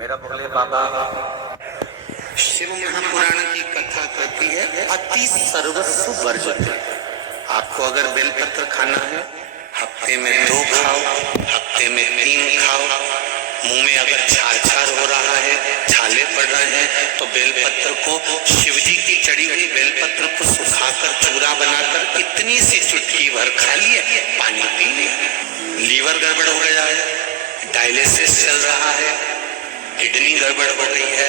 मेरा भोले बाबा शिव महापुराण की कथा कहती है अति सर्वस्व वर्जित। आपको अगर बेलपत्र खाना है हफ्ते में 2 खाओ, हफ्ते में 3 खाओ। मुंह में अगर छार हो रहा है, छाले पड़ रहे हैं तो बेलपत्र को, शिवजी की चढ़ी हुई बेलपत्र को सुखाकर चूरा बनाकर इतनी सी चुटकी भर खा लिए, पानी पी लिया। लीवर गड़बड़ हो गया है, डायलिसिस चल रहा है, किडनी गड़बड़ हो गई है,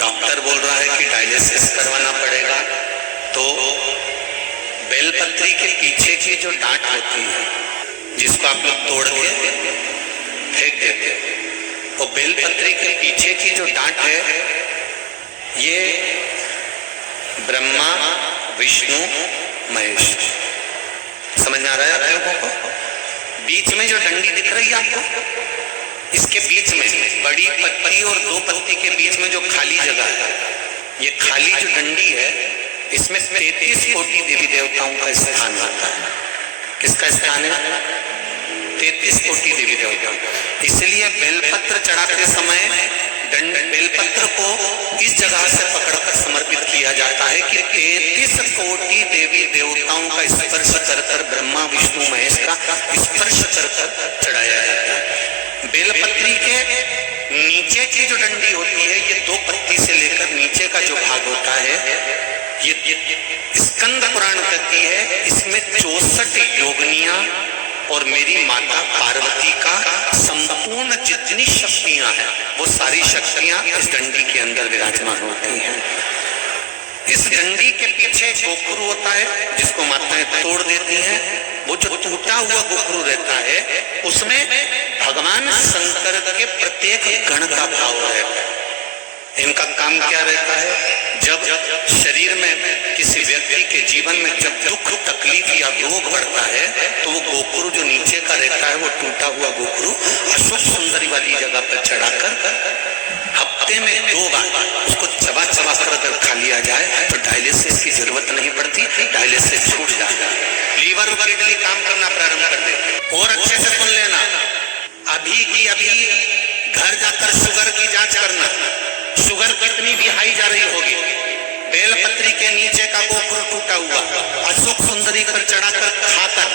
डॉक्टर बोल रहा है कि डायलिसिस करवाना पड़ेगा, तो बेलपत्री के पीछे की जो डांट होती है जिसको आप लोग तोड़ के फेंक देते हैं, वो बेलपत्री के पीछे की जो डांट है ये ब्रह्मा विष्णु महेश। समझ में आ रहा है आप लोगों को? बीच में जो डंडी दिख रही है आपको, इसके बीच में बड़ी पत्ती और 2 पत्ती के बीच में जो खाली जगह है, ये खाली जो डंडी है इसमें 33 कोटि देवी देवताओं का स्थान आता है। किसका स्थान है? 33 कोटि देवी देवता। इसलिए बेलपत्र चढ़ाते समय बेलपत्र को इस जगह से पकड़कर समर्पित किया जाता है कि 33 कोटि देवी देवताओं का स्पर्श कर ब्रह्मा विष्णु महेश का स्पर्श कर चढ़ाया जाता है। बेलपत्री के नीचे की जो डंडी होती है, ये 2 पत्ती से लेकर नीचे का जो भाग होता है, ये स्कंद पुराण कहती है इसमें 64 योगनियां और मेरी माता पार्वती का संपूर्ण जितनी शक्तियां हैं वो सारी शक्तियां इस डंडी के अंदर विराजमान होती हैं। इस डंडी के पीछे गोखरू होता है जिसको माताएं तोड़ देती हैं। वो जो टूटा हुआ गोखरू रहता है उसमें भगवान शंकर के प्रत्येक गण का भाव रहता है। इनका काम क्या रहता है? जब शरीर में किसी व्यक्ति के जीवन में जब दुख तकलीफ या रोग बढ़ता है तो वो गोखरू जो नीचे का रहता है, वो टूटा हुआ गोखरू अशोक सुंदरी वाली जगह पर चढ़ाकर हफ्ते में 2 बार उसको चबा कर अगर खा लिया जाए तो डायलिसिस की जरूरत नहीं पड़ती, डायलिसिस छूट जाता है। लीवर और किडनी काम करना प्रारंभ कर देते। और अच्छे से सुन लेना, अभी की अभी घर जाकर शुगर की जांच करना, शुगर कितनी भी हाई जा रही होगी, बेलपत्री के नीचे का गोखरू टूटा हुआ अशोक सुंदरी पर चढ़ाकर खाकर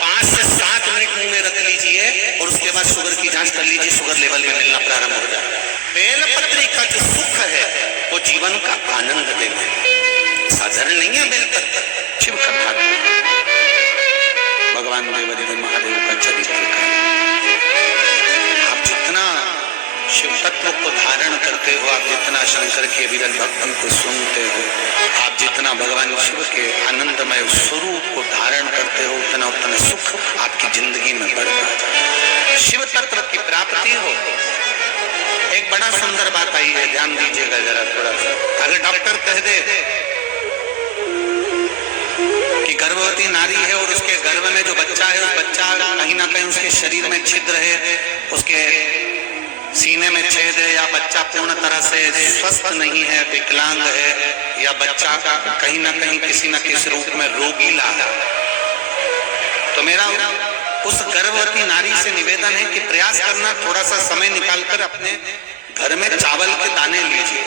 5 से 7 मिनट मुंह में रख लीजिए और उसके बाद शुगर की जांच कर लीजिए, शुगर लेवल में मिलना प्रारंभ हो जाए। बेलपत्री का जो सुख है वो जीवन का आनंद देगा। साधारण नहीं है बेलपत्र, शिव का भाग, भगवान देव महादेव का चरित्र का। आप जितना शिव तत्व को धारण करते हो, आप जितना शंकर के विरल भक्तों को सुनते हो, आप जितना भगवान शिव के आनंदमय स्वरूप को धारण करते हो, उतना उतना सुख आपकी जिंदगी में बढ़ता है। शिव तत्व की प्राप्ति हो। एक बड़ा सुंदर बात आई है, ध्यान दीजिएगा जरा थोड़ा सा। अगर डॉक्टर कह दे कि गर्भवती नारी है और उसके गर्भ में जो बच्चा है, उस बच्चा कहीं ना कहीं उसके शरीर में छिद्र है, उसके सीने में छेद है, या बच्चा पूर्ण तरह से स्वस्थ नहीं है, विकलांग है, या बच्चा कहीं ना कहीं किसी न किसी रूप में रोगीला है, तो मेरा उस गर्भवती नारी से निवेदन है कि प्रयास करना, थोड़ा सा समय निकालकर अपने घर में चावल के दाने लीजिए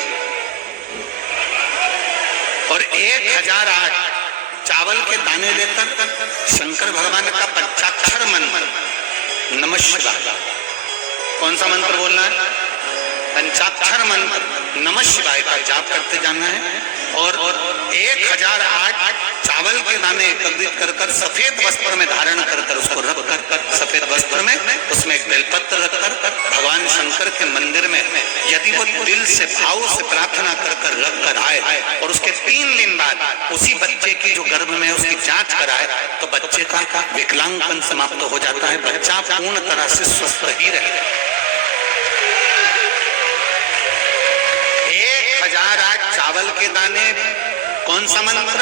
और 1008 चावल के दाने लेकर शंकर भगवान का पंचाक्षर मंत्र नमः शिवाय, कौन सा मंत्र बोलना है? पंचाक्षर मंत्र नमः शिवाय का जाप करते जाना है और 1008 चावल के दाने एकत्रित कर सफेद वस्त्र में धारण कर उसको रख कर सफेद वस्त्र में उसमें एक बेलपत्र रखकर भगवान शंकर के मंदिर में यदि वो दिल से भाव से प्रार्थना कर रख कर आए और उसके 3 दिन बाद उसी बच्चे की जो गर्भ में उसकी जांच कराए तो बच्चे का विकलांगपन समाप्त हो जाता है, बच्चा पूर्ण तरह से स्वस्थ ही रहे। 1008 चावल के दाने, कौन सा मंत्र?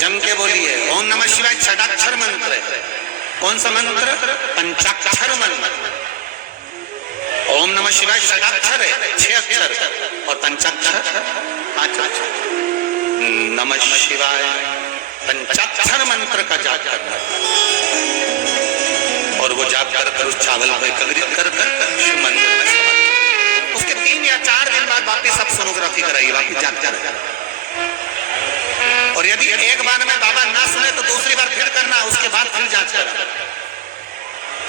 जम के बोलिए, ओम नमः शिवाय षडाक्षर मंत्र है। कौन सा मंत्र? पंचाक्षर मंत्र। ओम नमः शिवाय षडाक्षर है, 6 अक्षर, और पंचाक्षर 5 अक्षर। नमः शिवाय पंचाक्षर मंत्र का जाप करना। को जाप कर कर उस चावल को एकत्रित कर कर शिव मंदिर में समाप्त। उसके 3 या 4 दिन बाद वापिस सब सोनोग्राफी कराइए, वापिस जांच कर। और यदि एक बार में बाबा ना सुने तो दूसरी बार फिर करना, उसके बाद फिर जांच करना।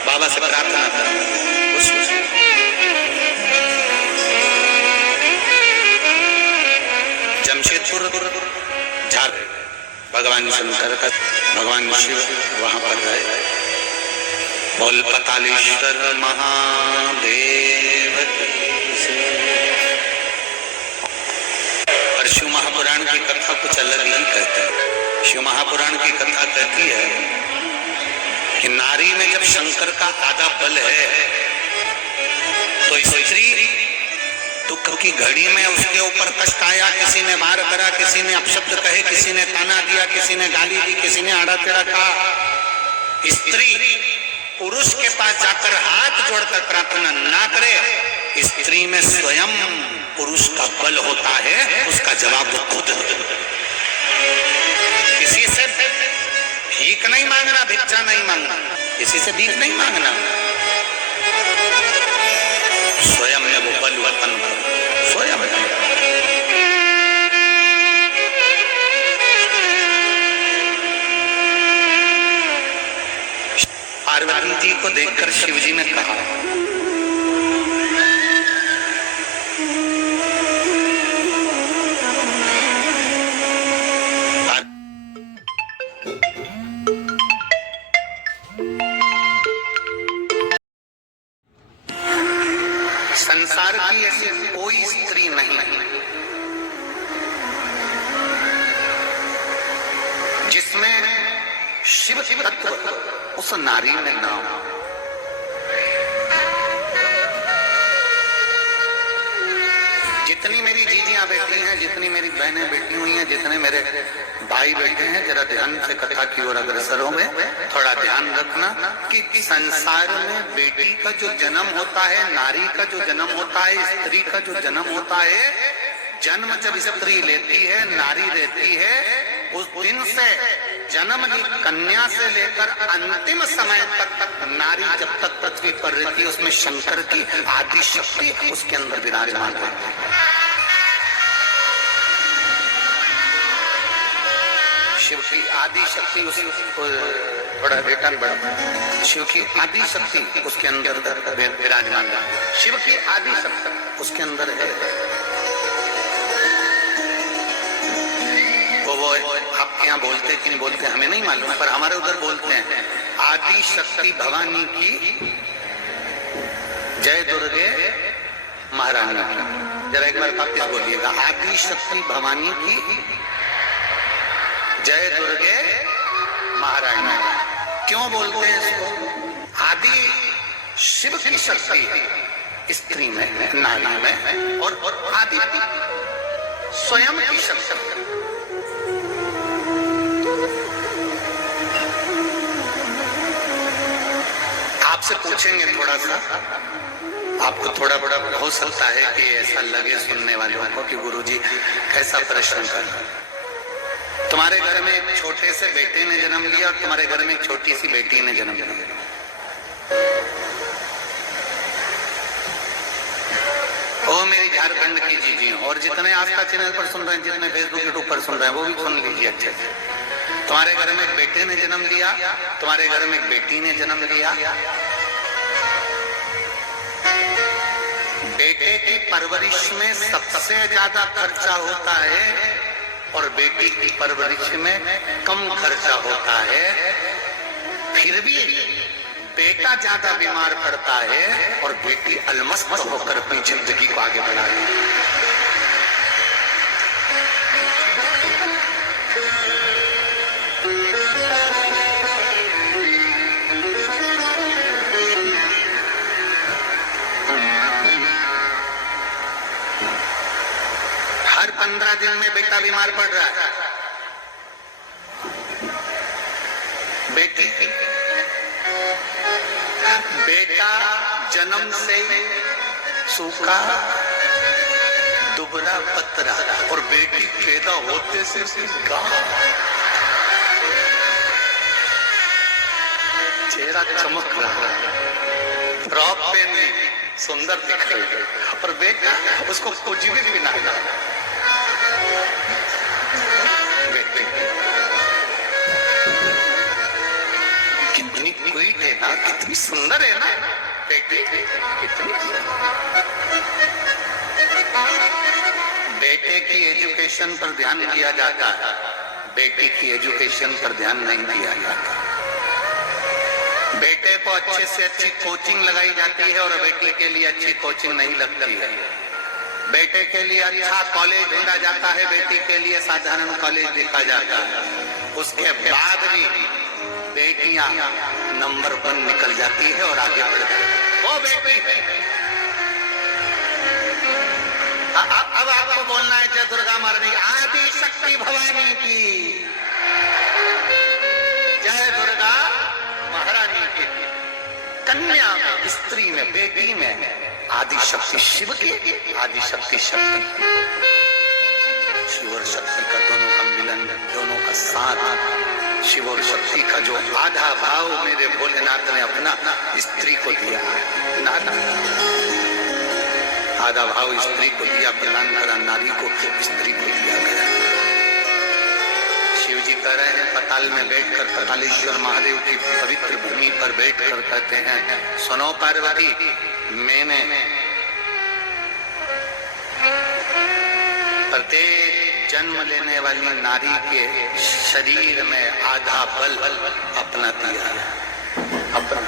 बाबा से प्रार्थना करना। जमशेदपुर झारखंड भगवान शंकर का भगवान शिव वहां पर रहे। बोल पतालेश्वर महादेव। और शिव महापुराण की कथा कुछ अलग ही कहते हैं। शिव महापुराण की कथा कहती है कि नारी में जब शंकर का आधा बल है तो स्त्री दुख की घड़ी में उसके ऊपर कष्ट आया, किसी ने मार करा, किसी ने अपशब्द कहे, किसी ने ताना दिया, किसी ने गाली दी, किसी ने आड़ा टेढ़ा कहा, स्त्री पुरुष के पास जाकर हाथ जोड़कर प्रार्थना ना करे। स्त्री में स्वयं पुरुष का बल होता है, उसका जवाब वो खुद दे। किसी से भीख नहीं मांगना, भिक्षा नहीं मांगना, किसी से भीख नहीं मांगना, स्वयं में वो बल वतन स्वयं। पार्वती जी को देखकर शिव जी ने कहा, संसार की ऐसी कोई स्त्री नहीं जिसमें शिव तत्व उस नारी में ना हो। जितनी मेरी जीजियां बैठी हैं, जितनी मेरी बहनें बैठी हुई हैं, जितने मेरे भाई बैठे हैं, जरा ध्यान से कथा की ओर अग्रसर होंगे। थोड़ा ध्यान रखना कि संसार में बेटी का जो जन्म होता है, नारी का जो जन्म होता है, स्त्री का जो जन्म होता है, जन्म जब स्त्री लेती है, नारी रहती है, उस दिन से जन्म की कन्या से लेकर अंतिम समय तक नारी जब तक पृथ्वी पर रहती है, उसमें शंकर की आदि शक्ति उसके अंदर विराजमान है। शिव की आदि शक्ति थोड़ा रिटर्न बढ़ा। शिव की आदि शक्ति उसके अंदर विराजमान है। शिव की आदि शक्ति उसके अंदर है। वो आपके यहाँ बोलते कि नहीं बोलते हमें नहीं मालूम, पर हमारे उधर बोलते हैं आदि शक्ति भवानी की जय दुर्गे महारानी। जरा एक बार वापिस बोलिएगा, आदि शक्ति भवानी की जय दुर्गे महारानी। क्यों बोलते हैं इसको? आदि शिव की शक्ति स्त्री में, नारी में, और आदि स्वयं की शक्ति। आपसे पूछेंगे थोड़ा सा, आपको थोड़ा बड़ा हो सकता है कि ऐसा लगे सुनने वालों को कि गुरुजी कैसा प्रश्न कर। तुम्हारे घर में एक छोटे से बेटे ने जन्म लिया और तुम्हारे घर में एक छोटी सी बेटी ने जन्म लिया। ओ मेरी झारखंड की जीजी, और जितने आस्था चैनल पर सुन रहे हैं, जितने फेसबुक यूट्यूब पर सुन रहे हैं, वो भी सुन लीजिए अच्छे से। तुम्हारे घर में एक बेटे ने जन्म लिया, तुम्हारे घर में एक बेटी ने जन्म लिया। बेटे की परवरिश में सबसे ज्यादा खर्चा होता है और बेटी की परवरिश में कम खर्चा होता है। फिर भी बेटा ज्यादा बीमार पड़ता है और बेटी अलमस्त होकर अपनी जिंदगी को आगे बढ़ाती है। हर 15 दिन में बेटा बीमार पड़ रहा है। बेटा जन्म से सूखा दुबला पतरा और बेटी पैदा होते से चेहरा चमक रहा है, फ्रॉक पहन ली, सुंदर दिख रही है, और बेटा उसको कुछ भी पहनाया। बेटे कितनी क्यूट है ना, कितनी सुंदर है ना बेटी, कितनी। बेटे की एजुकेशन पर ध्यान दिया जाता है, बेटी की एजुकेशन पर ध्यान नहीं दिया जाता। बेटे को अच्छे से अच्छी कोचिंग लगाई जाती है और बेटी के लिए अच्छी कोचिंग नहीं लगती है। बेटे के लिए अच्छा कॉलेज ढूंढा जाता है, बेटी के लिए साधारण कॉलेज देखा जाता है। उसके बाद भी बेटियां नंबर 1 निकल जाती है और आगे बढ़ जाती है, वो बेटी है। अब आपको बोलना है जय दुर्गा महारानी आदि शक्ति भवानी की, जय दुर्गा महारानी की। कन्या में, स्त्री में, बेटी में आदि शक्ति शिव की, आदि शक्ति शक्ति। शिव और शक्ति का दोनों का मिलन, दोनों का साथ, शिव और शक्ति का जो आधा भाव मेरे भोलेनाथ ने अपना स्त्री को दिया है, आधा भाव स्त्री को दिया, प्रदान करा नारी को, स्त्री को दिया गया। शिव जी कह रहे हैं पताल में बैठकर, पतालेश्वर महादेव की पवित्र भूमि पर बैठकर कहते हैं, सुनो पार्वती, मैंने प्रत्येक जन्म लेने वाली नारी के शरीर में आधा बल अपना दिया है, अपना।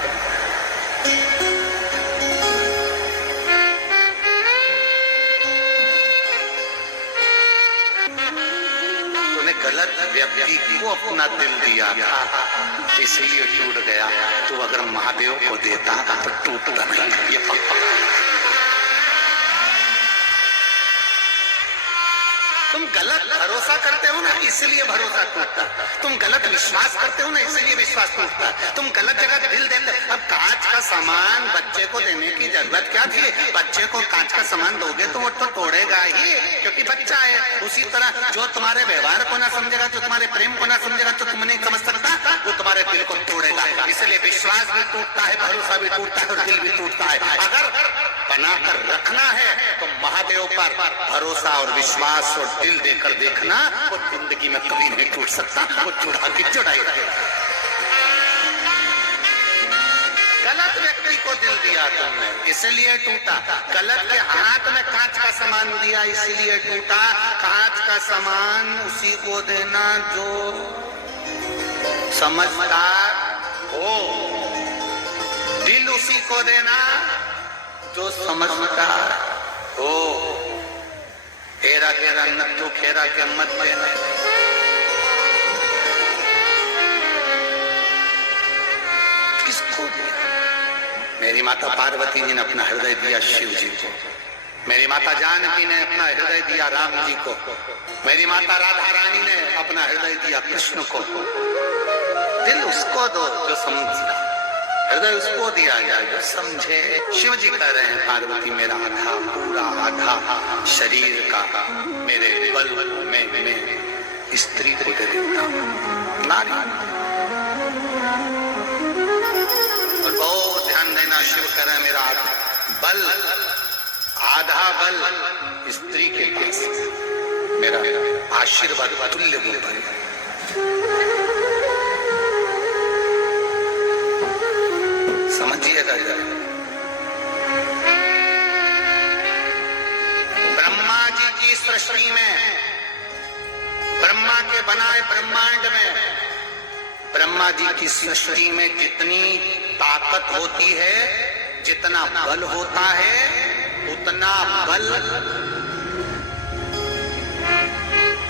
गलत व्यक्ति को अपना दिल दिया था, इसलिए टूट गया। तो अगर महादेव को देता तो टूटता नहीं। ये तुम गलत भरोसा करते हो ना, इसलिए भरोसा टूटता। तुम गलत विश्वास करते हो ना, इसलिए विश्वास टूटता। तुम गलत जगह दिल देते। अब कांच का सामान बच्चे को देने की जरूरत क्या थी? बच्चे को कांच का सामान दोगे तो वो तो तोड़ेगा ही, क्योंकि बच्चा है। उसी तरह जो तुम्हारे व्यवहार को ना समझेगा, जो तुम्हारे प्रेम को ना समझेगा, जो तुम नहीं समझ सकता, वो तुम्हारे दिल को तोड़ेगा। इसलिए विश्वास भी टूटता है, भरोसा भी टूटता है और दिल भी टूटता है। अगर बनाकर रखना है तो महादेव पर भरोसा और विश्वास और दिल देकर देखना, वो जिंदगी में कभी नहीं टूट सकता, वो चुड़ा की चुड़ाई रहेगा। गलत व्यक्ति को दिल दिया तुमने, इसलिए टूटा। गलत के हाथ में कांच का सामान दिया, इसलिए टूटा। कांच का सामान उसी को देना जो समझदार हो, दिल उसी को देना जो समझदार हो। हेरा केरा नत्थु खेरा के मत देना। किसको दिया? मेरी माता पार्वती जी ने अपना हृदय दिया शिव जी को, मेरी माता जानकी ने अपना हृदय दिया राम जी को, मेरी माता राधा रानी ने अपना हृदय दिया कृष्ण को। दिल उसको दो जो समझ, हृदय उसको दिया जाए जो समझे। शिव जी कह रहे हैं पार्वती मेरा आधा, पूरा आधा शरीर का मेरे बल में स्त्री को दे देता हूं, नारी। और बहुत ध्यान देना, शिव कह रहे हैं मेरा बल, आधा बल स्त्री के पास, मेरा आशीर्वाद तुल्य गुण बल। समझिएगा जरा। ब्रह्मा जी की सृष्टि में, ब्रह्मा के बनाए ब्रह्मांड में, ब्रह्मा जी की सृष्टि में जितनी ताकत होती है, जितना बल होता है, उतना बल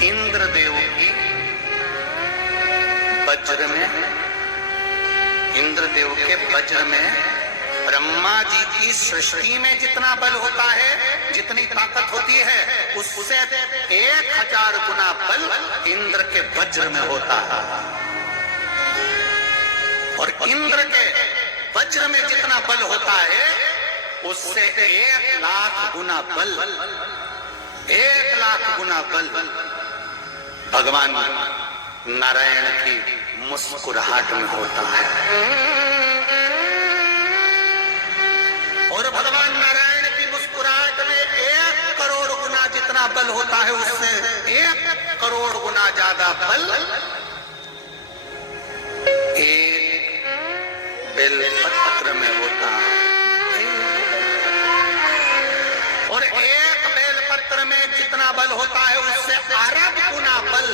इंद्रदेव की वज्र में, इंद्रदेव के वज्र में, ब्रह्मा जी की सृष्टि में जितना बल होता है, जितनी ताकत होती है, उससे 1000 गुना बल इंद्र के वज्र में होता है। और इंद्र के वज्र में जितना बल होता है, उससे 1,00,000 गुना बल, 1,00,000 गुना बल भगवान नारायण की मुस्कुराहट में होता है। जितना बल होता है उससे 1 करोड़ गुना ज्यादा बल एक बेलपत्र में होता है। और एक बेलपत्र में जितना बल होता है उससे अरब गुना बल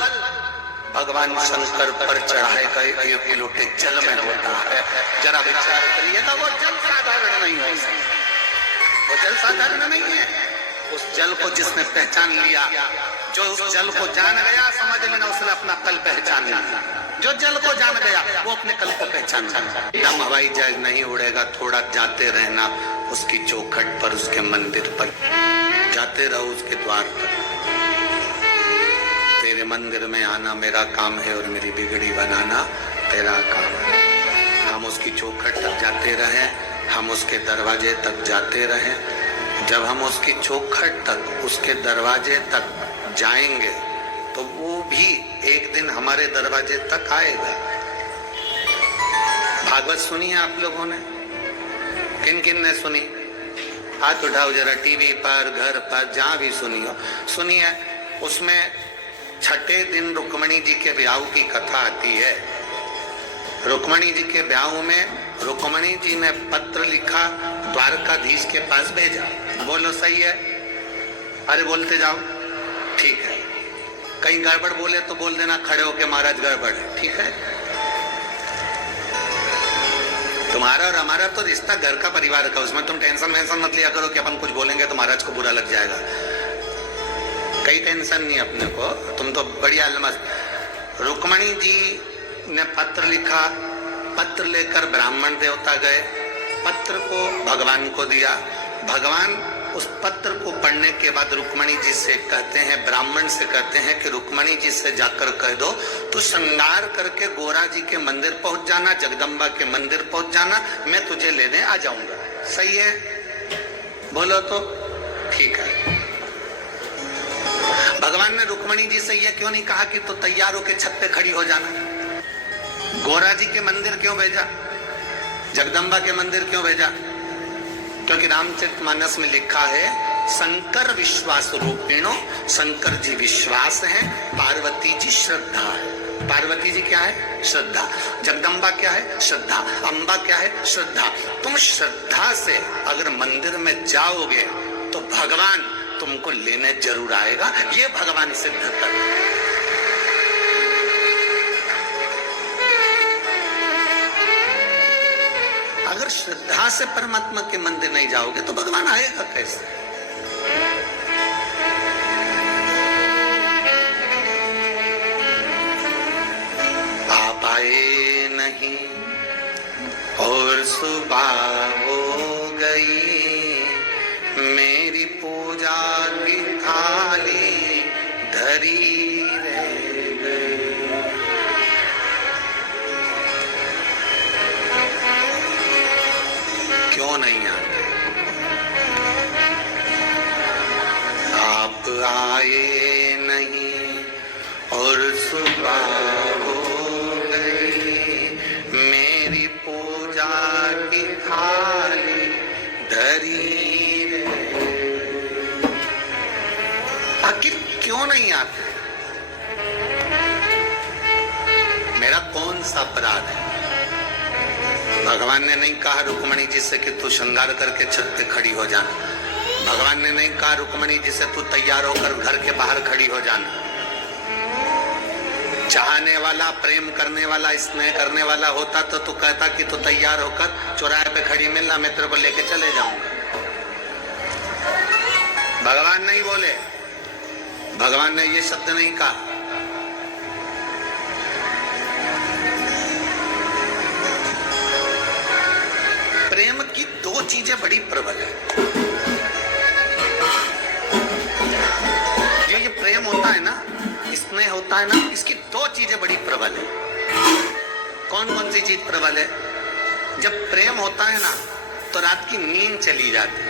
भगवान शंकर पर चढ़ाए गए 1 लोटे जल में होता है। जरा विचार करिएगा, वो जल साधारण नहीं हो सकता, वो जल साधारण नहीं है। उस जल को जिसने पहचान लिया, जो उस जल को जान गया, समझ लेना उसने अपना कल पहचान लिया। जो जल को जान गया वो अपने कल को पहचान लिया। दम हवाई जहाज नहीं उड़ेगा, थोड़ा जाते रहना उसकी चौखट पर, उसके मंदिर पर जाते रहो, उसके द्वार पर। तेरे मंदिर में आना मेरा काम है और मेरी बिगड़ी बनाना तेरा काम है। हम उसकी चौखट तक जाते रहें, हम उसके दरवाजे तक जाते रहें। जब हम उसकी चौखट तक, उसके दरवाजे तक जाएंगे तो वो भी एक दिन हमारे दरवाजे तक आएगा। भागवत सुनी है आप लोगों ने? किन किन ने सुनी? हाथ उठाओ जरा। टीवी पर, घर पर, जहां भी सुनी हो, सुनिए। उसमें छठे दिन रुक्मणी जी के ब्याह की कथा आती है। रुक्मणी जी के ब्याह में रुक्मणी जी ने पत्र लिखा, द्वारकाधीश के पास भेजा। बोलो सही है? अरे बोलते जाओ, ठीक है। कहीं गड़बड़ बोले तो बोल देना खड़े होके, महाराज गड़बड़ है, ठीक है? तुम्हारा और हमारा तो रिश्ता घर का, परिवार का, उसमें तुम टेंशन वेंशन मत लिया करो कि अपन कुछ बोलेंगे तो महाराज को बुरा लग जाएगा। कई टेंशन नहीं अपने को, तुम तो बढ़िया मस्त। रुक्मणी जी ने पत्र लिखा, पत्र लेकर ब्राह्मण देवता गए, पत्र को भगवान को दिया। भगवान उस पत्र को पढ़ने के बाद रुक्मणी जी से कहते हैं, ब्राह्मण से कहते हैं कि रुक्मणी जी से जाकर कह दो तू श्रृंगार करके गोरा जी के मंदिर पहुंच जाना, जगदम्बा के मंदिर पहुंच जाना, मैं तुझे लेने आ जाऊंगा। सही है? बोलो तो ठीक है। भगवान ने रुक्मणी जी से यह क्यों नहीं कहा कि तो तैयार होकर छत पे खड़ी हो जाना? गोरा जी के मंदिर क्यों भेजा? जगदम्बा के मंदिर क्यों भेजा? क्योंकि रामचरितमानस में लिखा है, शंकर विश्वास रूपिणो, शंकर जी विश्वास है, पार्वती जी श्रद्धा है। पार्वती जी क्या है? श्रद्धा। जगदम्बा क्या है? श्रद्धा। अम्बा क्या है? श्रद्धा। तुम श्रद्धा से अगर मंदिर में जाओगे तो भगवान तुमको लेने जरूर आएगा, ये भगवान सिद्ध कर। अगर श्रद्धा से परमात्मा के मंदिर नहीं जाओगे तो भगवान आएगा कैसे? आप आए नहीं और सुबह हो गई, मेरी पूजा की थाली धरी रह गई। क्यों नहीं आते? आप आए नहीं और सुबह हो गई, मेरी पूजा की थाली धरी रहे। आखिर क्यों नहीं आते? मेरा कौन सा अपराध है? भगवान ने नहीं कहा रुक्मणी जी से कि तू श्रृंगार करके छत पे खड़ी हो जाना। भगवान ने नहीं कहा रुक्मणी जी से तू तैयार होकर घर के बाहर खड़ी हो जाना। चाहने वाला, प्रेम करने वाला, स्नेह करने वाला होता तो तू कहता कि तू तैयार होकर चौराहे पे खड़ी मिलना, मैं तेरे को लेके चले जाऊंगा। भगवान नहीं बोले, भगवान ने ये शब्द नहीं कहा। प्रेम की 2 चीजें बड़ी प्रबल है। ये प्रेम होता है ना, स्नेह होता है ना, इसकी 2 चीजें बड़ी प्रबल है। कौन कौन सी चीज प्रबल है? जब प्रेम होता है ना तो रात की नींद चली जाती है,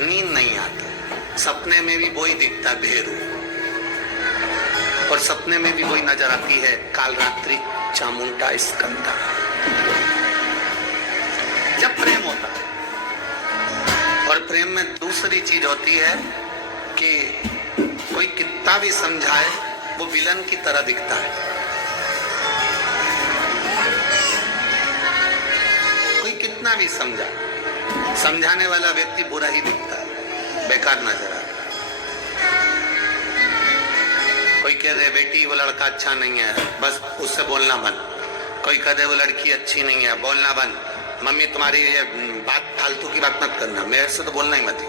नींद नहीं आती। सपने में भी वही दिखता है, भेरू, और सपने में भी वही नजर आती है, काल रात्रि चामुंडा स्कंदा। जब प्रेम होता है। और प्रेम में दूसरी चीज होती है कि कोई कितना भी समझाए वो विलन की तरह दिखता है। कोई कितना भी समझाने वाला व्यक्ति बुरा ही दिखता है, बेकार नजर आता है। कोई कह दे बेटी वो लड़का अच्छा नहीं है, बस उससे बोलना बंद। कोई कह दे वो लड़की अच्छी नहीं है, बोलना बंद। मम्मी तुम्हारी ये बात फालतू की बात मत करना, मेरे से तो बोलना ही मत।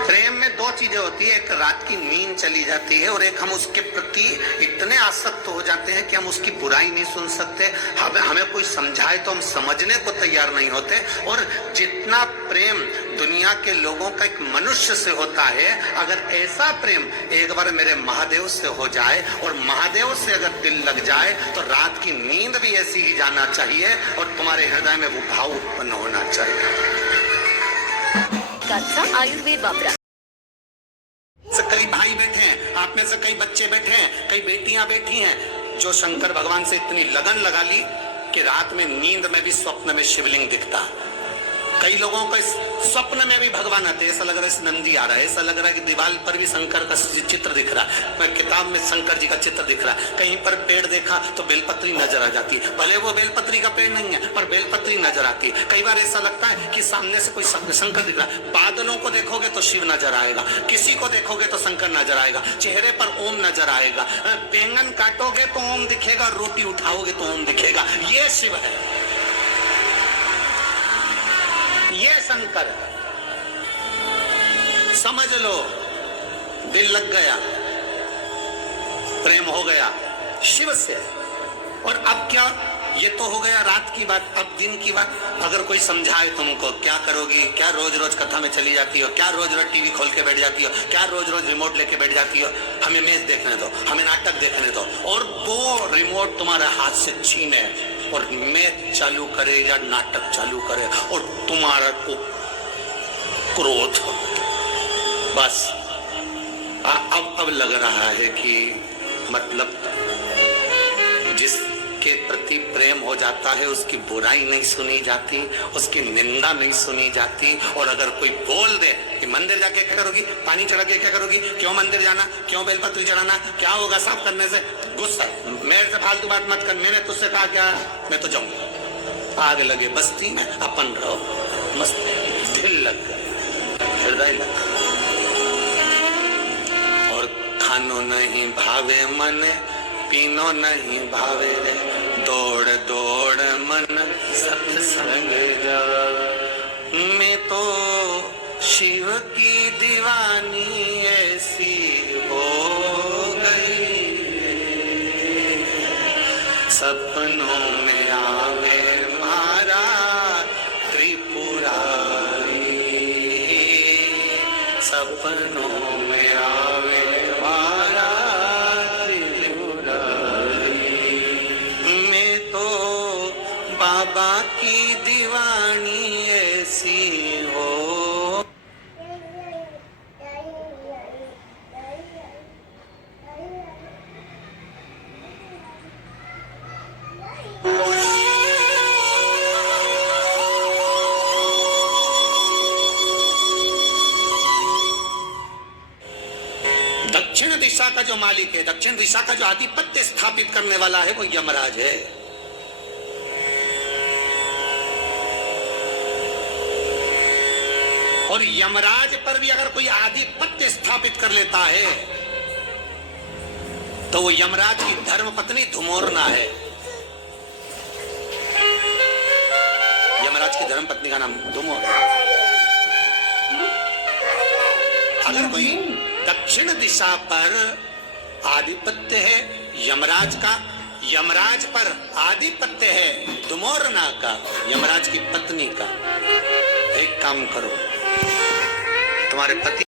प्रेम में दो चीजें होती है, एक रात की नींद चली जाती है और एक हम उसके प्रति इतने आसक्त हो जाते हैं कि हम उसकी बुराई नहीं सुन सकते। हमें कोई समझाए तो हम समझने को तैयार नहीं होते। और जितना प्रेम दुनिया के लोगों का एक मनुष्य से होता है, अगर ऐसा प्रेम एक बार मेरे महादेव से हो जाए और महादेव से अगर दिल लग जाए तो रात की नींद भी ऐसी ही जाना चाहिए और तुम्हारे हृदय में वो भाव उत्पन्न होना चाहिए। आयुर्वेद वापरा। कई भाई बैठे हैं, आप में से कई बच्चे बैठे हैं, कई बेटियां बैठी हैं जो शंकर भगवान से इतनी लगन लगा ली कि रात में नींद में भी स्वप्न में शिवलिंग दिखता। कई लोगों को स्वप्न में भी भगवान आते, ऐसा लग रहा है नंदी आ रहा है, ऐसा लग रहा है कि दीवार पर भी शंकर का चित्र दिख रहा है, किताब में शंकर जी का चित्र दिख रहा है। कहीं पर पेड़ देखा तो बेलपत्री नजर आ जाती है, भले वो बेलपत्री का पेड़ नहीं है पर बेलपत्री नजर आती है। कई बार ऐसा लगता है कि सामने से कोई शंकर दिख रहा है। बादलों को देखोगे तो शिव नजर आएगा, किसी को देखोगे तो शंकर नजर आएगा, चेहरे पर ओम नजर आएगा, बैंगन काटोगे तो ओम दिखेगा, रोटी उठाओगे तो ओम दिखेगा। ये शिव है, ये शंकर। समझ लो, दिल लग गया, प्रेम हो गया शिव से। और अब क्या, ये तो हो गया रात की बात, अब दिन की बात। अगर कोई समझाए तुमको, क्या करोगी, क्या रोज रोज कथा में चली जाती हो, क्या रोज रोज टीवी खोल के बैठ जाती हो, क्या रोज रोज रिमोट लेके बैठ जाती हो, हमें मैच देखने दो, हमें नाटक देखने दो, और वो रिमोट तुम्हारे हाथ से छीने और मैच चालू करे या नाटक चालू करे और तुम्हारा को क्रोध, बस अब लग रहा है कि मतलब जिसके प्रति प्रेम हो जाता है उसकी बुराई नहीं सुनी जाती, उसकी निंदा नहीं सुनी जाती। और अगर कोई बोल दे कि मंदिर जाके क्या करोगी, पानी चढ़ा के क्या करोगी, क्यों मंदिर जाना, क्यों बेलपत्री चढ़ाना, क्या होगा साफ करने से, गुस्सा, मेरे से फालतू बात मत कर, मैंने तुझसे कहा क्या, मैं तो जाऊंगा। आग लगे बस्ती में अपन रहो, मस्त दिल लग गया, हृदय लग गया। और खानो नहीं भावे मन, पीनो नहीं भावे रे, दौड़ दौड़ मन सत्संग जा। मैं तो शिव की दीवानी ऐसी हो गई, सपनों में आवे मारा त्रिपुरारी, सपनों में आवे मारा बाबा की दीवानी ऐसी हो। दक्षिण दिशा का जो मालिक है, दक्षिण दिशा का जो आधिपत्य स्थापित करने वाला है वो यमराज है। और यमराज पर भी अगर कोई आधिपत्य स्थापित कर लेता है तो वो यमराज की धर्म पत्नी धुमोरना है। यमराज की धर्म पत्नी का नाम धुमोरना। अगर कोई दक्षिण दिशा पर आधिपत्य है यमराज का, यमराज पर आधिपत्य है धुमोरना का, यमराज की पत्नी का, एक काम करो, तुम्हारे पति